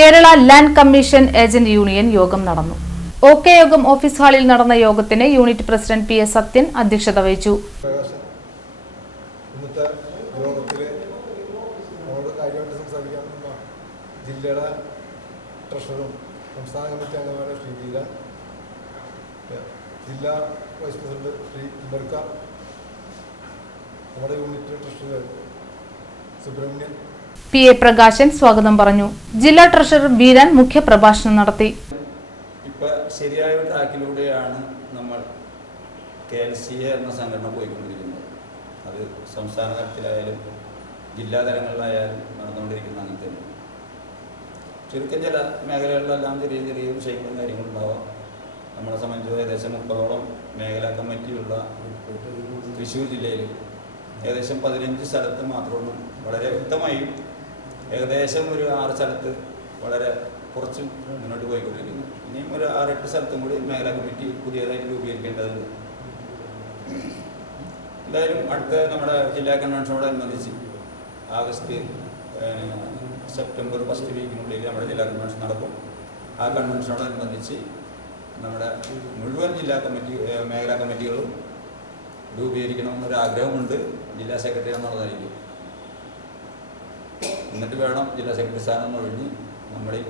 Kerala land commission agent union യോഗം നടന്നു. Okay യോഗം ഓഫീസ് ഹാളിൽ നടന്ന യോഗത്തിന് unit president P S Sathyan അധ്യക്ഷത വഹിച്ചു. ജില്ലയുടെ ട്രഷററും സംസ്ഥാന കമ്മിറ്റി അംഗമായ ശ്രീ വീര, ജില്ലാ വൈസ് പ്രസിഡന്റ് ശ്രീ ഇബർക്ക, നമ്മുടെ unit treasurer Subrahmanyan, P A Prakashan സ്വാഗതം പറഞ്ഞു. ജില്ലാ ട്രഷറർ ബീരാൻ മുഖ്യപ്രഭാഷണം നടത്തി. ഇപ്പോൾ ശരിയായ ട്രാക്കിലൂടെയാണ് നമ്മൾ KLCA എന്ന സംഘടന പോയിക്കൊണ്ടിരിക്കുന്നത്. അത് സംസ്ഥാന തലത്തിലായാലും ജില്ലാ തലങ്ങളിലായാലും നടന്നുകൊണ്ടിരിക്കുന്ന അങ്ങനെ തന്നെ. ചുരുക്കം ചില മേഖലകളിലെല്ലാം ചെറിയ ചെറിയ വിഷയങ്ങളും കാര്യങ്ങളും ഉണ്ടാവാം. നമ്മളെ സംബന്ധിച്ച് ഏകദേശം 30ഓളം മേഖലാ കമ്മിറ്റിയുള്ള തൃശ്ശൂർ ജില്ലയിൽ ഏകദേശം 15 സ്ഥലത്ത് മാത്രമാണ് വളരെ വ്യക്തമായും ഏകദേശം ഒരു 6 സ്ഥലത്ത് വളരെ കുറച്ച് മുന്നോട്ട് പോയിക്കൊണ്ടിരിക്കുന്നു. ഇനിയും ഒരു 6-8 സ്ഥലത്തും കൂടി മേഖലാ കമ്മിറ്റി പുതിയതായിട്ട് രൂപീകരിക്കേണ്ടതുണ്ട്. എന്തായാലും അടുത്ത നമ്മുടെ ജില്ലാ കൺവെൻഷനോടനുബന്ധിച്ച് സെപ്റ്റംബർ ഫസ്റ്റ് വീക്കിനുള്ളിൽ നമ്മുടെ ജില്ലാ കൺവെൻഷൻ നടക്കും. ആ കൺവെൻഷനോടനുബന്ധിച്ച് നമ്മുടെ മുഴുവൻ മേഖലാ കമ്മിറ്റികളും രൂപീകരിക്കണമെന്നൊരു ആഗ്രഹമുണ്ട്. ജില്ലാ സെക്രട്ടറി എന്നുള്ളതായിരിക്കും. എന്നിട്ട് വേണം ജില്ലാ സെക്രട്ടറി സ്ഥാനം ഒഴിഞ്ഞ് നമ്മുടെ